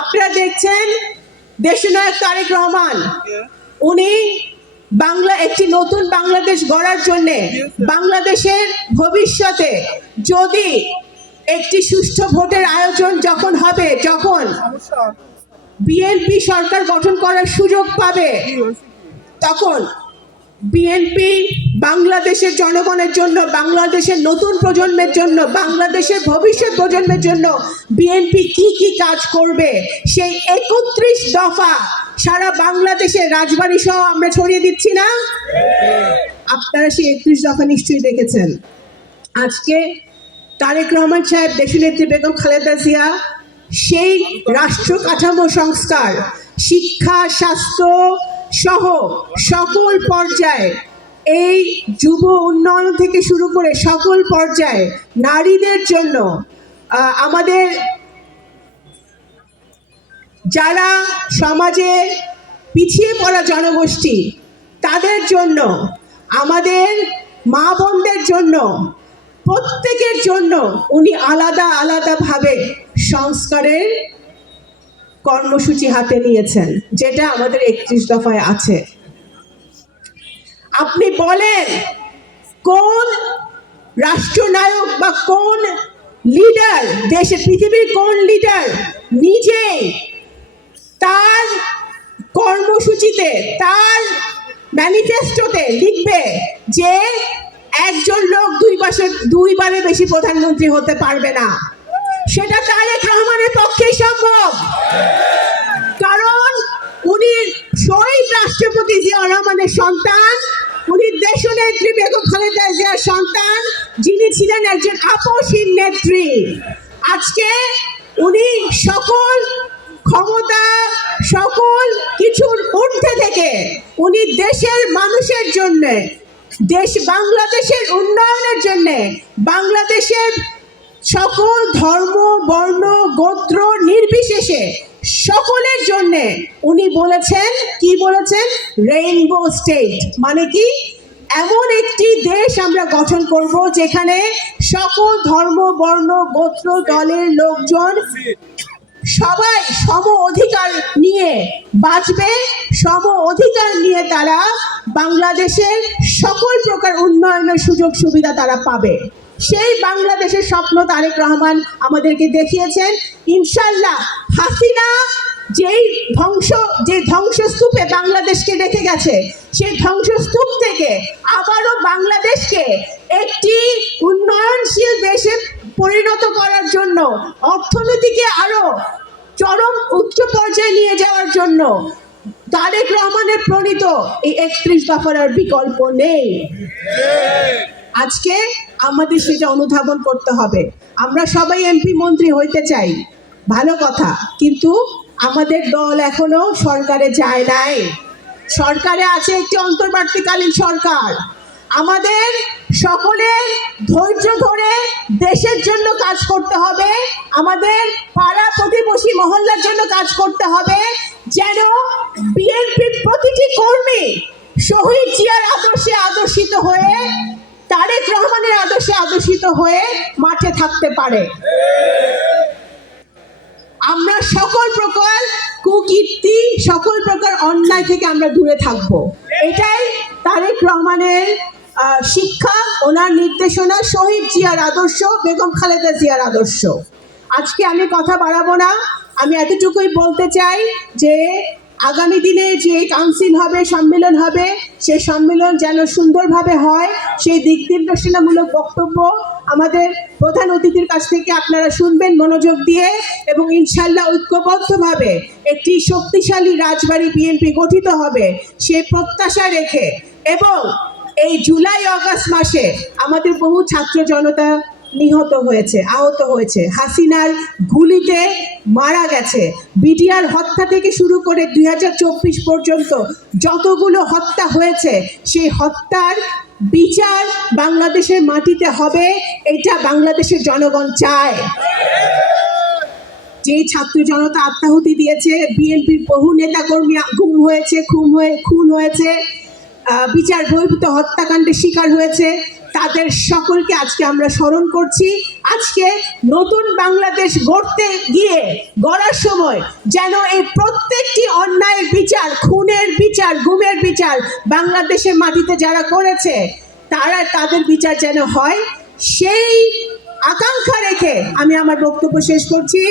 আপনারা দেখছেন দেশনায়ক তারেক রহমান, উনি একটি নতুন বাংলাদেশ গড়ার জন্য বাংলাদেশের ভবিষ্যতে যদি একটি সুষ্ঠু ভোটের আয়োজন যখন হবে, যখন বিএনপি সরকার গঠন করার সুযোগ পাবে, তখন বিএনপি বাংলাদেশের জনগণের জন্য, বাংলাদেশের নতুন প্রজন্মের জন্য, বাংলাদেশের ভবিষ্যৎ প্রজন্মের জন্য বিএনপি কি কি কাজ করবে সেই ৩১ দফা সারা বাংলাদেশের রাজবাড়ি সহ আমরা ছড়িয়ে দিচ্ছি না? আপনারা সেই ৩১ দফা নিশ্চয়ই দেখেছেন। আজকে তারেক রহমান সাহেব, দেশনেত্রী বেগম খালেদা জিয়া সেই রাষ্ট্র কাঠামো সংস্কার, শিক্ষা, স্বাস্থ্য সহ সকল পর্যায়ে, এই যুব উন্নয়ন থেকে শুরু করে সকল পর্যায়ে নারীদের জন্য, আমাদের যারা সমাজে পিছিয়ে পড়া জনগোষ্ঠী তাদের জন্য, আমাদের মা বোনদের জন্য, প্রত্যেকের জন্য উনি আলাদা আলাদাভাবে সংস্কারের কর্মসূচি হাতে নিয়েছেন, যেটা আমাদের ৩১ দফায় আছে। আপনি বলেন কোন রাষ্ট্রনায়ক বা কোন লিডার, দেশে পৃথিবীর কোন লিডার নিজেই তার কর্মসূচিতে, তার ম্যানিফেস্টোতে লিখবে যে একজন লোক দুইবারে বেশি প্রধানমন্ত্রী হতে পারবে না? সেটা তারেক রহমানের পক্ষেই সম্ভব, কারণ উনি শহীদ রাষ্ট্রপতি জিয়াউর রহমানের সন্তান, উনি দেশনেত্রী বেগম খালেদা জিয়ার সন্তান, যিনি ছিলেন একজন আপসহীন নেত্রী। আজকে উনি সকল ক্ষমতা, সকল কিছুর ঊর্ধ্বে থেকে উনি দেশের মানুষের জন্য, বাংলাদেশের উন্নয়নের জন্য, বাংলাদেশের সকল ধর্ম, বর্ণ, গোত্র নির্বিশেষে সকলের জন্য উনি বলেছেন, কি বলেছেন? Rainbow state. মানে কি? এমন একটি দেশ আমরা গঠন করব যেখানে সকল ধর্ম, বর্ণ, গোত্র, দলের লোকজন সবাই সম অধিকার নিয়ে বাঁচবে, সম অধিকার নিয়ে তারা বাংলাদেশের সকল প্রকার উন্নয়নের সুযোগ সুবিধা তারা পাবে। সেই বাংলাদেশের স্বপ্ন তারেক রহমান আমাদেরকে দেখিয়েছেন। ইনশাল্লাহ হাসিনা যে ধ্বংসস্তূপে বাংলাদেশকে রেখে গেছে, সেই ধ্বংসস্তূপ থেকে আবারও বাংলাদেশকে একটি উন্নয়নশীল দেশে পরিণত করার জন্য, অর্থনীতিকে আরো চরম উচ্চ পর্যায়ে নিয়ে যাওয়ার জন্য তারেক রহমানের প্রণীত এই ৩১ দফার আর বিকল্প নেই। আজকে আমাদের সেটা অনুধাবন করতে হবে। আমরা সবাই এমপি মন্ত্রী হইতে চাই, ভালো কথা, কিন্তু আমাদের দল এখনো সরকারে যায় নাই। সরকারে আছে একটি অন্তর্বর্তীকালীন সরকার। আমাদের সকলের ধৈর্য ধরে দেশের জন্য কাজ করতে হবে, আমাদের পাড়া প্রতিবেশী মহল্লার জন্য কাজ করতে হবে, যেন বিএনপির প্রতিটি কর্মী শহীদ জিয়ার আদর্শে আদর্শিত হয়ে, তারেক রহমানের আদর্শে আদর্শিত হয়ে মাঠে থাকতে পারে। আমরা সকল প্রকার কুকীর্তি, সকল প্রকার অন্যায় থেকে আমরা দূরে থাকব। এটাই তারেক রহমানের শিক্ষা, ওনার নির্দেশনা, শহীদ জিয়ার আদর্শ, বেগম খালেদা জিয়ার আদর্শ। আজকে আমি কথা বাড়াবো না, আমি এতটুকুই বলতে চাই যে আগামী দিনে যে কাউন্সিল হবে, সম্মেলন হবে, সেই সম্মেলন যেন সুন্দরভাবে হয়, সেই দিক নির্দেশনামূলক বক্তব্য আমাদের প্রধান অতিথির কাছ থেকে আপনারা শুনবেন মনোযোগ দিয়ে, এবং ইনশাল্লাহ ঐক্যবদ্ধভাবে একটি শক্তিশালী রাজবাড়ী বিএনপি গঠিত হবে সে প্রত্যাশা রেখে, এবং এই জুলাই আগস্ট মাসে আমাদের বহু ছাত্র জনতা নিহত হয়েছে, আহত হয়েছে, হাসিনার গুলিতে মারা গেছে, বিডিআর হত্যা থেকে শুরু করে 2024 পর্যন্ত যতগুলো হত্যা হয়েছে, সেই হত্যার বিচার বাংলাদেশের মাটিতে হবে, এটা বাংলাদেশের জনগণ চায়। যে ছাত্র জনতা আত্মাহুতি দিয়েছে, বিএনপির বহু নেতাকর্মী গুম হয়েছে, খুন হয়েছে, বিচার বহির্ভূত হত্যাকাণ্ডের শিকার হয়েছে, তাদের সকলকে আজকে আমরা স্মরণ করছি। আজকে নতুন বাংলাদেশ গড়ার সময় যেন এই প্রত্যেকটি অন্যায়ের বিচার, খুনের বিচার, গুমের বিচার বাংলাদেশের মাটিতে যারা করেছে তাদের বিচার যেন হয়, সেই আকাঙ্ক্ষা রেখে আমি আমার বক্তব্য শেষ করছি।